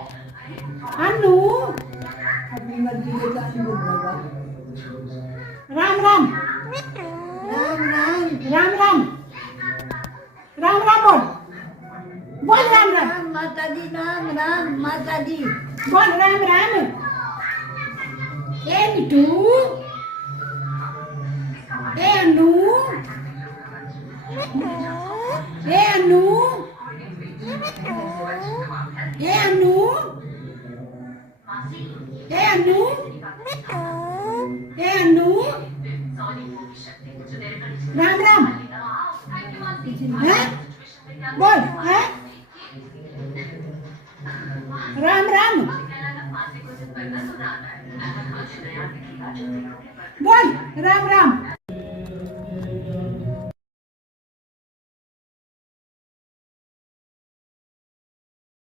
अन्नू अपनी मर्जी के साथ बोल रहा राम राम राम राम राम राम राम राम बोल बोल राम राम राम माता जी राम राम माता जी बोल राम राम ए मिठू ए अन्नू ए अन्नू ए अन्नू ए अन्नू ए अन्नू राम राम हैं बोल हैं राम राम बोल राम राम